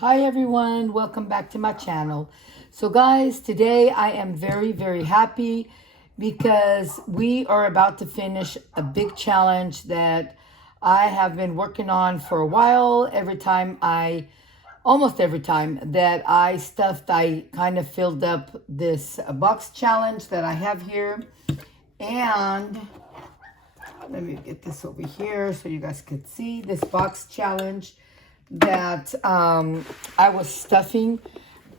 Hi everyone, welcome back to my channel. So guys, today I am very happy because we are about to finish a big challenge that I have been working on for a while. Almost every time that I kind of filled up this box challenge that I have here. And let me get this over here so you guys could see this box challenge that I was stuffing.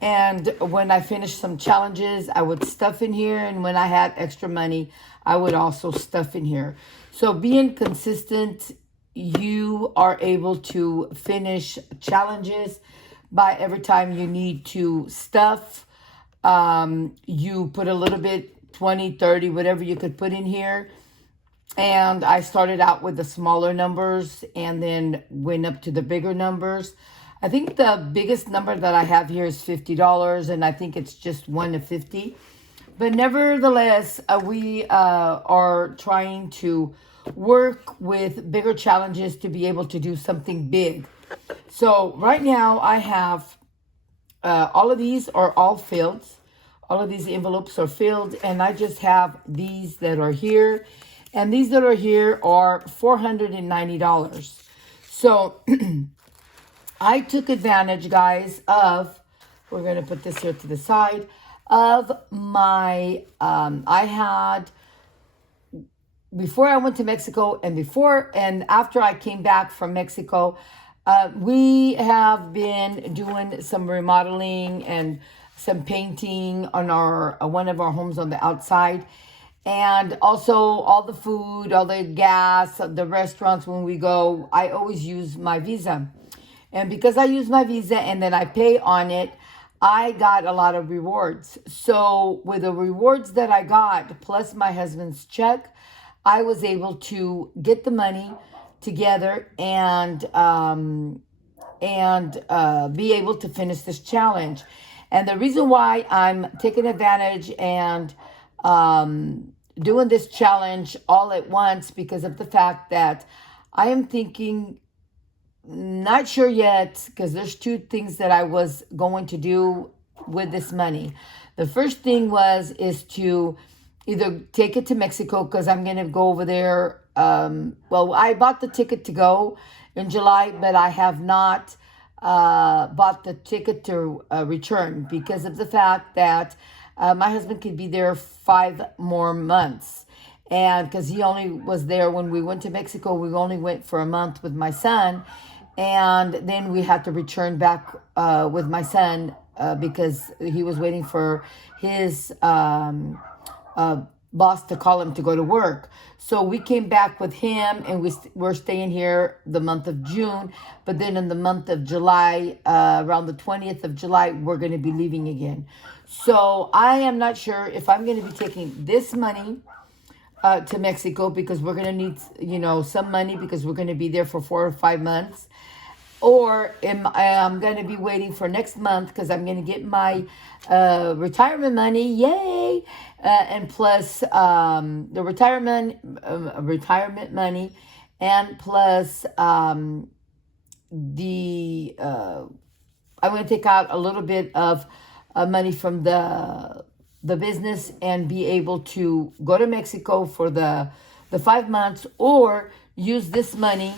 And when I finished some challenges, I would stuff in here. And when I had extra money, I would also stuff in here. So being consistent, you are able to finish challenges by every time you need to stuff. You put a little bit, 20, 30, whatever you could put in here. And I started out with the smaller numbers and then went up to the bigger numbers. I think the biggest number that I have here is $50, and I think it's just 1 to 50. But nevertheless, we are trying to work with bigger challenges to be able to do something big. So right now I have all of these are all filled. All of these envelopes are filled, and I just have these that are here. And these that are here are $490. So I took advantage, guys, we're going to put this here to the side, of my, before I went to Mexico and after I came back from Mexico, we have been doing some remodeling and some painting on one of our homes on the outside. And also all the food, all the gas, the restaurants when we go, I always use my Visa. And because I use my Visa and then I pay on it, I got a lot of rewards. So with the rewards that I got, plus my husband's check, I was able to get the money together and be able to finish this challenge. And the reason why I'm taking advantage and doing this challenge all at once, because of the fact that I am thinking, not sure yet, because there's two things that I was going to do with this money. The first thing is to either take it to Mexico, because I'm going to go over there. Well, I bought the ticket to go in July, but I have not bought the ticket to return, because of the fact that my husband could be there 5 more months. And because he only was there when we went to Mexico, we only went for a month with my son. And then we had to return back with my son because he was waiting for his boss to call him to go to work. So we came back with him, and we're staying here the month of June. But then in the month of July, around the 20th of July, we're going to be leaving again. So I am not sure if I'm going to be taking this money to Mexico, because we're going to need, some money, because we're going to be there for 4 or 5 months. Or I'm going to be waiting for next month, because I'm going to get my retirement money, yay! And plus the retirement money, and plus I'm going to take out a little bit of money from the business and be able to go to Mexico for the 5 months, or use this money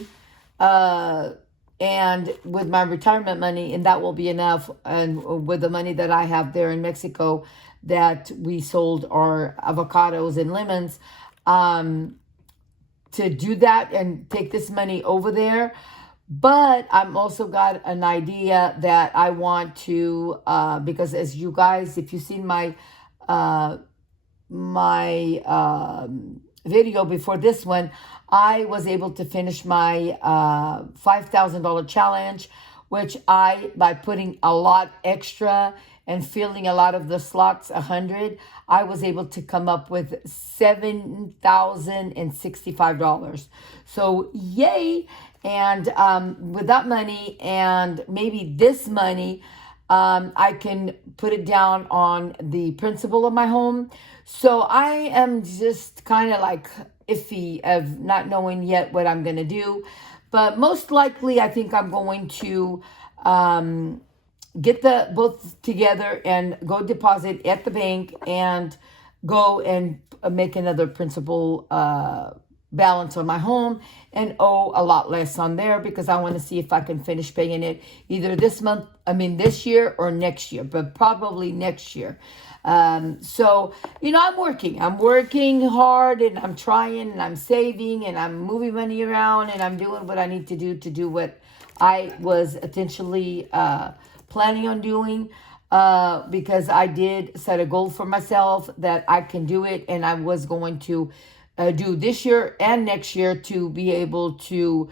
and with my retirement money, and that will be enough. And with the money that I have there in Mexico, that we sold our avocados and lemons, to do that and take this money over there. But I'm also got an idea that I want to, because as you guys, if you've seen my video before this one, I was able to finish my $5,000 challenge, which by putting a lot extra and filling a lot of the slots 100, I was able to come up with $7,065. So yay! And with that money and maybe this money, I can put it down on the principal of my home. So I am just kind of like iffy of not knowing yet what I'm going to do. But most likely, I think I'm going to get the both together and go deposit at the bank and go and make another principal balance on my home and owe a lot less on there, because I want to see if I can finish paying it either this year or next year, but probably next year. So, I'm working hard, and I'm trying, and I'm saving, and I'm moving money around, and I'm doing what I need to do what I was intentionally planning on doing, because I did set a goal for myself that I can do it, and I was going to do this year and next year to be able to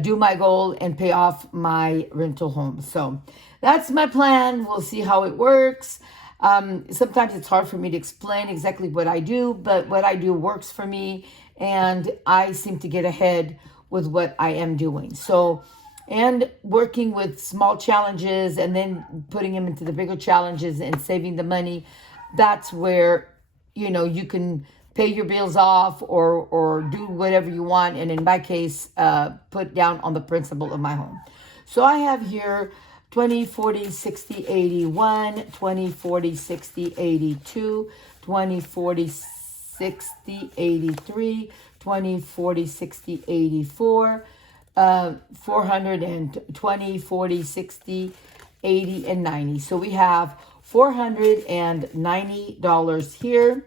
do my goal and pay off my rental home. So that's my plan. We'll see how it works. Sometimes it's hard for me to explain exactly what I do, but what I do works for me, and I seem to get ahead with what I am doing. So, and working with small challenges and then putting them into the bigger challenges and saving the money, that's where, you can pay your bills off or do whatever you want. And in my case, put down on the principal of my home. So I have here 20, 40, 60, 81, 20, 40, 60, 82, 20, 40, 60, 83, 20, 40, 60, 84, 420, 40, 60, 80, and 90. So we have $490 here.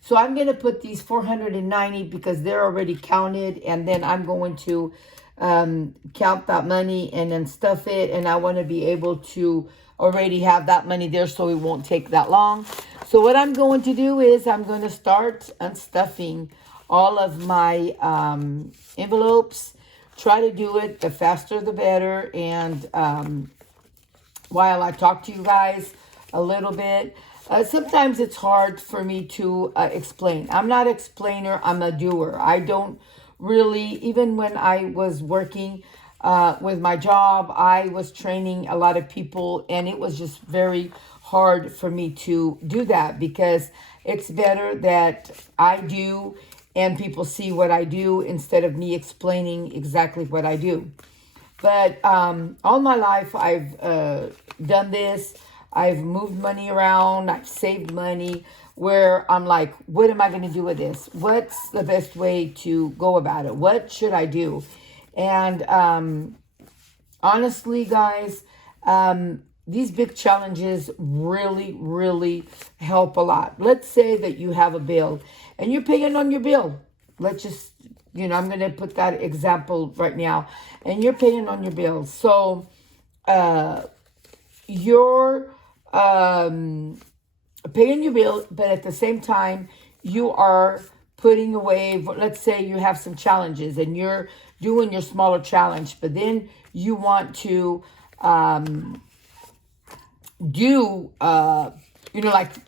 So I'm going to put these 490 because they're already counted, and then I'm going to count that money and then stuff it, and I want to be able to already have that money there so it won't take that long. So what I'm going to do is I'm going to start unstuffing all of my envelopes. Try to do it the faster the better, and while I talk to you guys a little bit, sometimes it's hard for me to explain. I'm not an explainer, I'm a doer. I don't really, even when I was working with my job, I was training a lot of people, and it was just very hard for me to do that, because it's better that I do and people see what I do instead of me explaining exactly what I do. But all my life I've done this. I've moved money around. I've saved money, where I'm like, what am I going to do with this? What's the best way to go about it? What should I do? And honestly, guys, these big challenges really, really help a lot. Let's say that you have a bill and you're paying on your bill. Let's just, I'm going to put that example right now. And you're paying on your bill. So you're paying your bill, but at the same time, you are putting away, let's say you have some challenges and you're doing your smaller challenge, but then you want to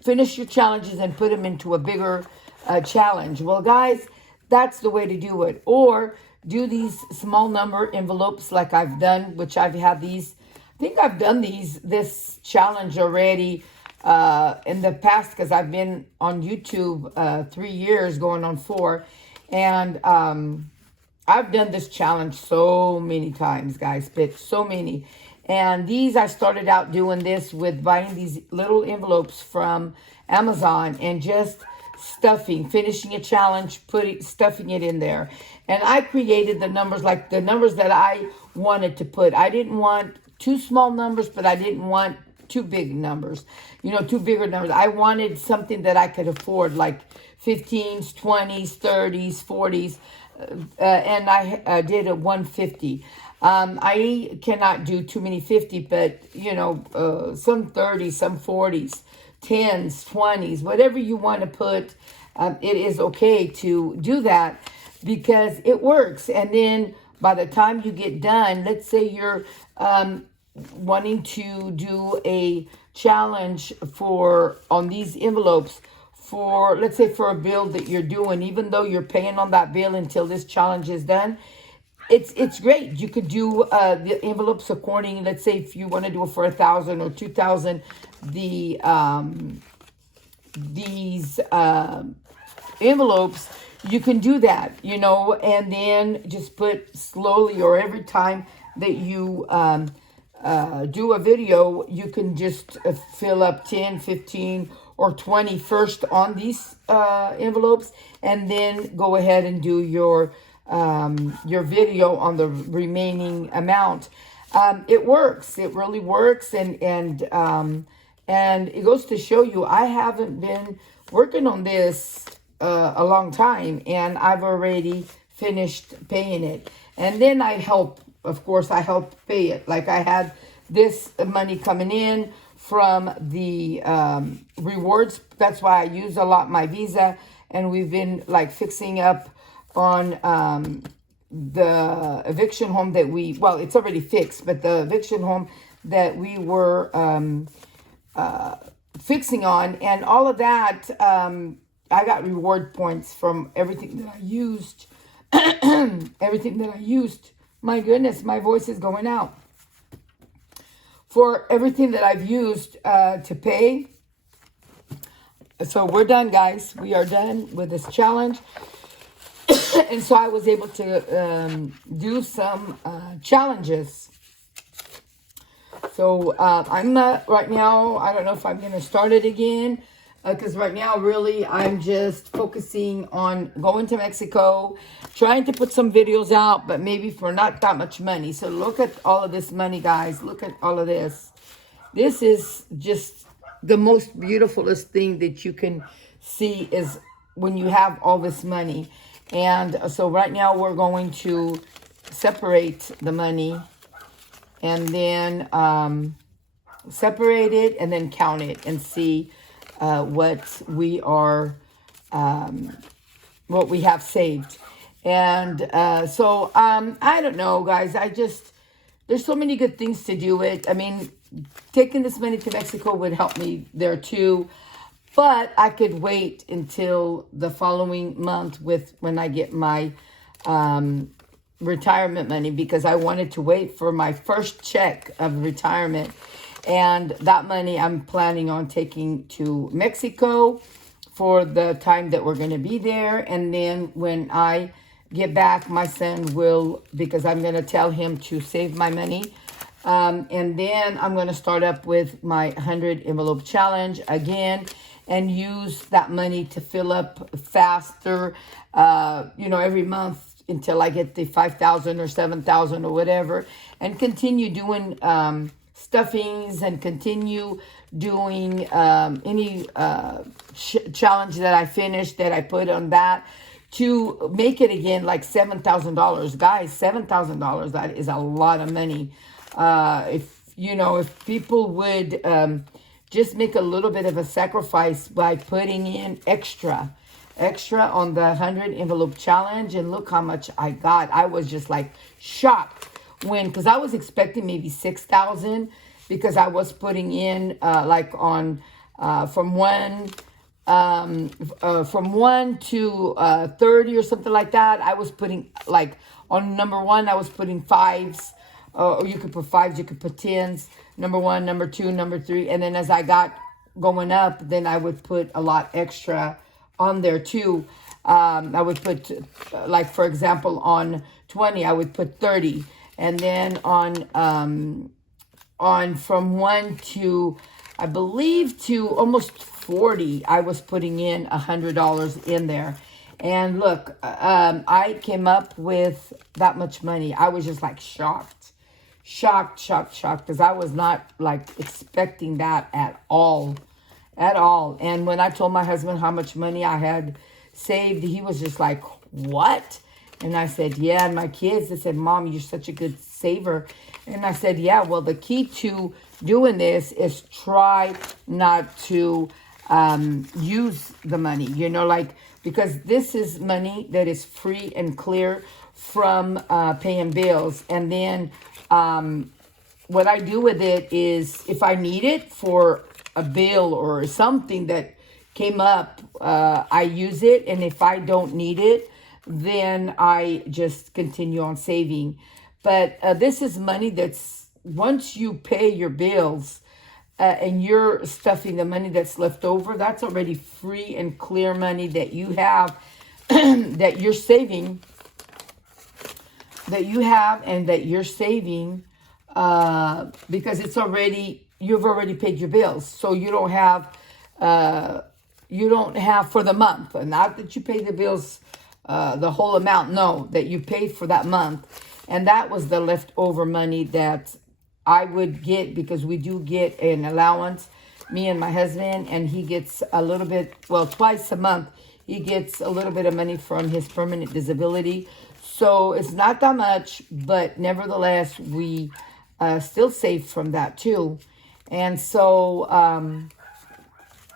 finish your challenges and put them into a bigger challenge. Well, guys, that's the way to do it. Or do these small number envelopes like I've done, which I've had these. I think I've done this challenge already in the past, because I've been on YouTube 3 years, going on 4. And I've done this challenge so many times, guys, but so many. And these, I started out doing this with buying these little envelopes from Amazon and just finishing a challenge, stuffing it in there. And I created the numbers, like the numbers that I wanted to put. I didn't want too small numbers, but I didn't want too big numbers, too bigger numbers. I wanted something that I could afford, like 15s, 20s, 30s, 40s, and I did a 150. I cannot do too many 50, but, some 30s, some 40s, 10s, 20s, whatever you want to put, it is okay to do that, because it works. And then by the time you get done, let's say you're wanting to do a challenge on these envelopes for, let's say, for a bill that you're doing, even though you're paying on that bill until this challenge is done, it's great. You could do the envelopes according, let's say if you want to do it for 1,000 or 2,000, these envelopes, you can do that, and then just put slowly, or every time that you do a video, you can just fill up 10, 15, or 20 first on these envelopes, and then go ahead and do your video on the remaining amount. It works. It really works, and it goes to show you, I haven't been working on this a long time, and I've already finished paying it. And then I help, of course, I help pay it. Like I had this money coming in from the rewards. That's why I use a lot my Visa, and we've been like fixing up on the eviction home that well, it's already fixed, but the eviction home that we were fixing on, and all of that, I got reward points from everything that I used. Everything that I used. My goodness, my voice is going out. For everything that I've used to pay. So we're done, guys. We are done with this challenge. And so I was able to do some challenges. So I'm right now, I don't know if I'm going to start it again. Because right now, really, I'm just focusing on going to Mexico, trying to put some videos out, but maybe for not that much money. So look at all of this money, guys. Look at all of this. This is just the most beautifulest thing that you can see is when you have all this money. And so right now, we're going to separate the money and then separate it and then count it and see what we are, what we have saved. And so I don't know, guys. There's so many good things to do it. I mean, taking this money to Mexico would help me there too. But I could wait until the following month when I get my retirement money, because I wanted to wait for my first check of retirement. And that money I'm planning on taking to Mexico for the time that we're going to be there. And then when I get back, my son will, because I'm going to tell him to save my money. And then I'm going to start up with my 100 envelope challenge again and use that money to fill up faster, every month until I get the 5,000 or 7,000 or whatever, and continue doing stuffings and continue doing any challenge that I finished that I put on that to make it again like $7,000. Guys, $7,000, that is a lot of money. If people would just make a little bit of a sacrifice by putting in extra on the 100 envelope challenge, and look how much I got. I was just like shocked because I was expecting maybe 6,000, because I was putting in from 1 to 30 or something like that. I was putting like on number 1, I was putting 5s, or you could put 5s, you could put 10s, number 1, number 2, number 3, and then as I got going up, then I would put a lot extra on there too. I would put, like for example, on 20, I would put 30. And then on from 1 to, I believe, to almost 40, I was putting in $100 in there. And look, I came up with that much money. I was just like shocked, because I was not like expecting that at all. And when I told my husband how much money I had saved, he was just like, what? And I said, yeah. And my kids, they said, Mom, you're such a good saver. And I said, yeah, well, the key to doing this is try not to use the money, because this is money that is free and clear from paying bills. And then what I do with it is, if I need it for a bill or something that came up, I use it. And if I don't need it, then I just continue on saving. But this is money that's, once you pay your bills and you're stuffing the money that's left over, that's already free and clear money that you have, that you're saving, and that you're saving because you've already paid your bills. So you don't have for the month. Not that you pay the bills, the whole amount. No, that you paid for that month. And that was the leftover money that I would get, because we do get an allowance, me and my husband, and he gets a little bit, well, twice a month, he gets a little bit of money from his permanent disability. So it's not that much, but nevertheless, we still save from that too. And so,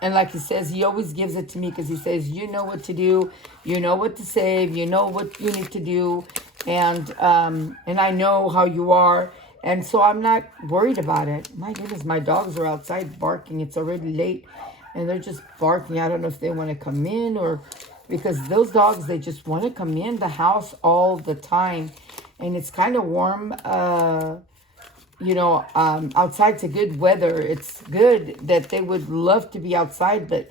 and like he says, he always gives it to me, because he says, you know what to do, you know what to save, you know what you need to do, and I know how you are, and so I'm not worried about it. My goodness, my dogs are outside barking. It's already late, and they're just barking. I don't know if they want to come in, or because those dogs, they just want to come in the house all the time, and it's kind of warm. Outside's a good weather. It's good that they would love to be outside, but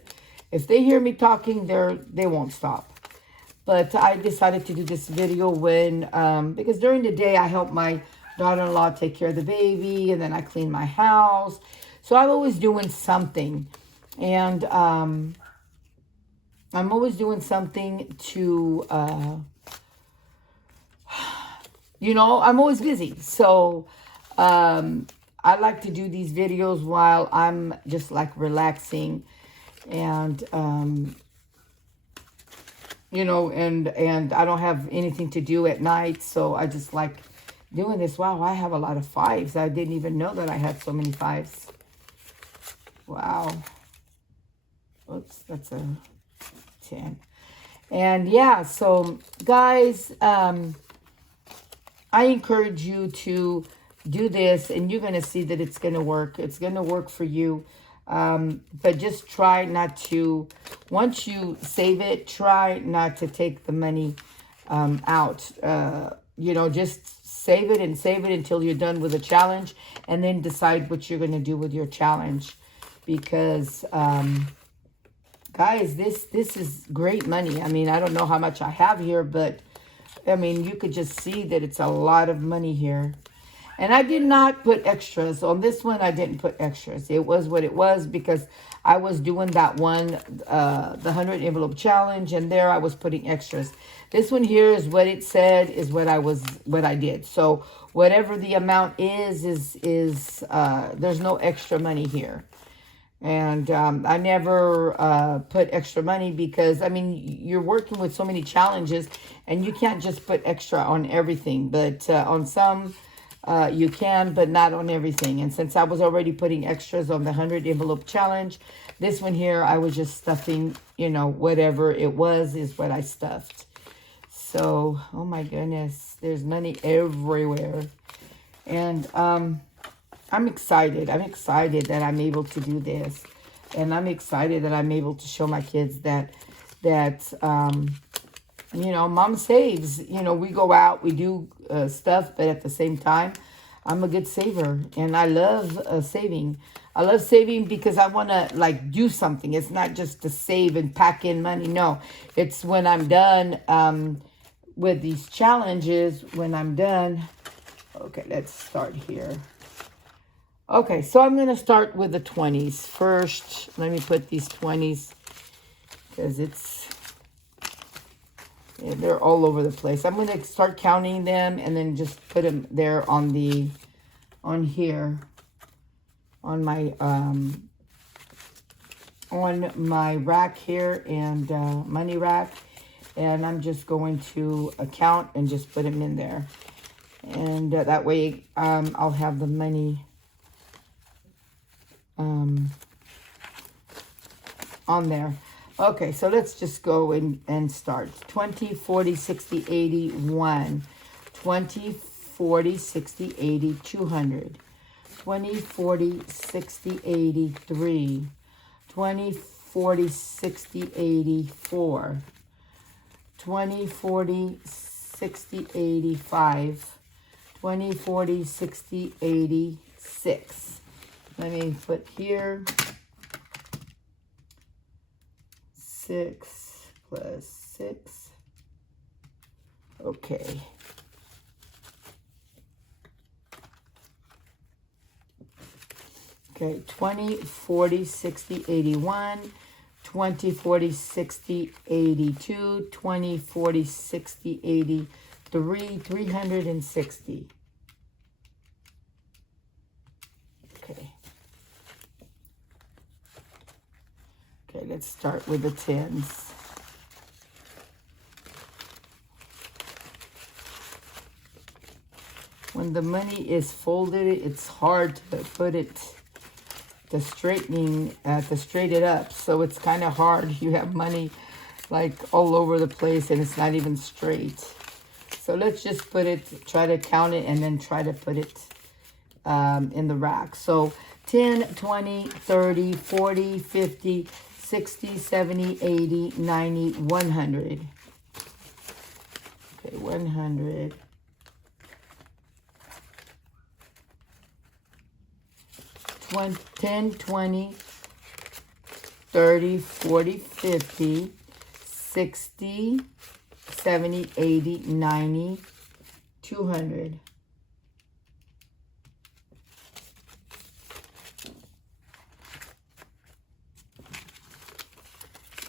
if they hear me talking, they won't stop. But I decided to do this video because during the day I help my daughter-in-law take care of the baby, and then I clean my house. So I'm always doing something, and I'm always doing something to, I'm always busy. So I like to do these videos while I'm just like relaxing, and and I don't have anything to do at night, so I just like doing this. Wow, I have a lot of fives. I didn't even know that I had so many fives. Wow. Oops, that's a 10. And yeah, so guys, I encourage you to do this, and you're going to see that it's going to work. It's going to work for you. But just try not to, once you save it, try not to take the money out. Just save it until you're done with the challenge, and then decide what you're going to do with your challenge. Because, guys, this is great money. I mean, I don't know how much I have here, but, I mean, you could just see that it's a lot of money here. And I did not put extras. On this one, I didn't put extras. It was what it was, because I was doing that one, the 100 envelope challenge, and there I was putting extras. This one here is what it said, is what I did. So whatever the amount is there's no extra money here. And I never put extra money, because, I mean, you're working with so many challenges, and you can't just put extra on everything. But on some, you can, but not on everything. And since I was already putting extras on the 100 envelope challenge, this one here, I was just stuffing, whatever it was is what I stuffed. So, oh my goodness, there's money everywhere. And I'm excited. I'm excited that I'm able to do this. And I'm excited that I'm able to show my kids that Mom saves. We go out, we do stuff, but at the same time, I'm a good saver, and I love saving. I love saving because I want to, like, do something. It's not just to save and pack in money. No, it's when I'm done with these challenges, when I'm done. Okay, let's start here. Okay, so I'm going to start with the 20s first. Let me put these 20s, because they're all over the place. I'm going to start counting them, and then just put them there on here, on my rack here, and money rack. And I'm just going to count and just put them in there. And that way I'll have the money on there. Okay, so let's just go and start. 20, 40, 60, 80, 1. 20, 40, 60, 80, 200. 20, 40, 60, 80, 3. 20, 40, 60, 80, 4. 20, 40, 60, 80, 5. 20, 40, 60, 80, 6. Let me put here. 6 plus 6. Okay. Okay, 20, 40, 60, 81, 20, 40, 60, 82, 20, 40, 60, 83, 360. Okay. Okay, let's start with the tens. When the money is folded, it's hard to put it, to straighten it up. So it's kind of hard. You have money like all over the place and it's not even straight. So let's just put it, try to count it and then try to put it in the rack. So 10, 20, 30, 40, 50, 60, 70, 80, 90, 100. Okay, 100. 10, 20, 30, 40, 50, 60, 70, 80, 90, 200.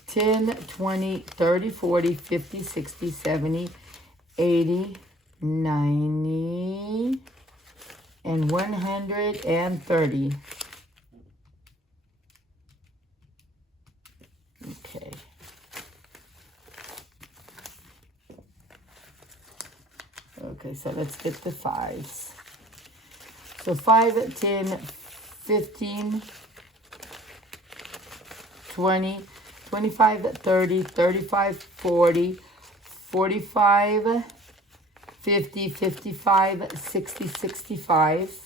$10, 20, 30, 40, 50, 60, 70, 80, 90, and 130. Okay. Okay, so let's get the fives. So 5, 10, 15, 20, 25, 30, 35, 40, 45, 50, 55, 60, 65.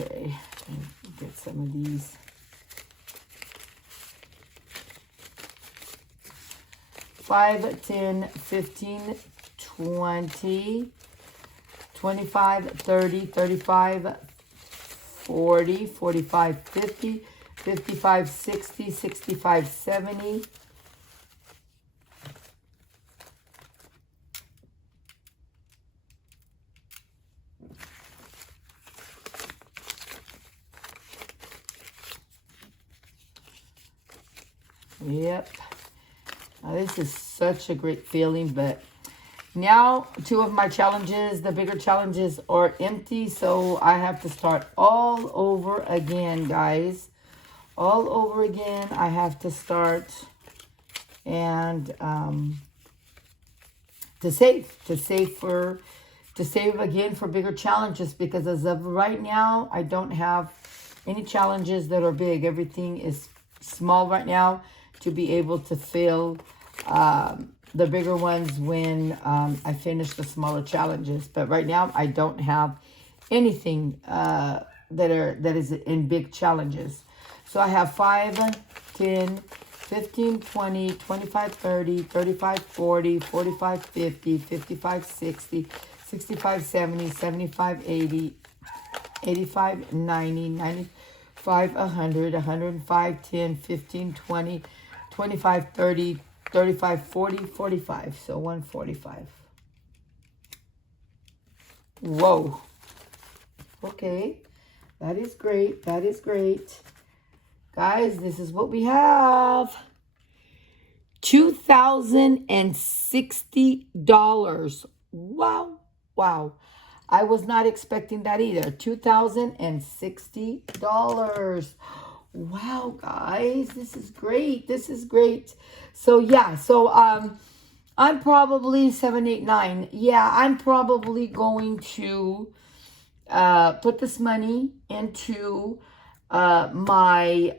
Okay, get some of these. 5, 10, 15, 20, 25, 30, 35, 40, 45, 50, 55, 60, 65, 70. Yep. Now, this is such a great feeling, but now 2 of my challenges, the bigger challenges, are empty, so I have to start all over again, guys. All over again. I have to start and to save again for bigger challenges, because as of right now, I don't have any challenges that are big. Everything is small right now to be able to fill the bigger ones when I finish the smaller challenges. But right now, I don't have anything that is in big challenges. So I have 5, 10, 15, 20, 25, 30, 35, 40, 45, 50, 55, 60, 65, 70, 75, 80, 85, 90, 95, 100, 105, 10, 15, 20, 25, 30, 35, 40, 45. So 145. Whoa. Okay. That is great. That is great. Guys, this is what we have. $2,060. Wow. Wow. I was not expecting that either. $2,060. Wow, guys. This is great. This is great. So, yeah. So, I'm probably 7, 8, 9. Yeah, I'm probably going to put this money into my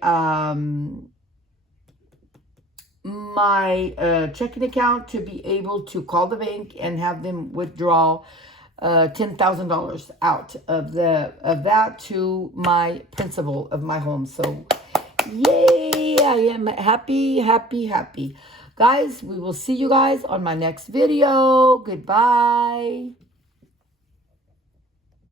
checking account to be able to call the bank and have them withdraw $10,000 out of that to my principal of my home. So yay, I am happy, happy, happy. Guys, we will see you guys on my next video. Goodbye.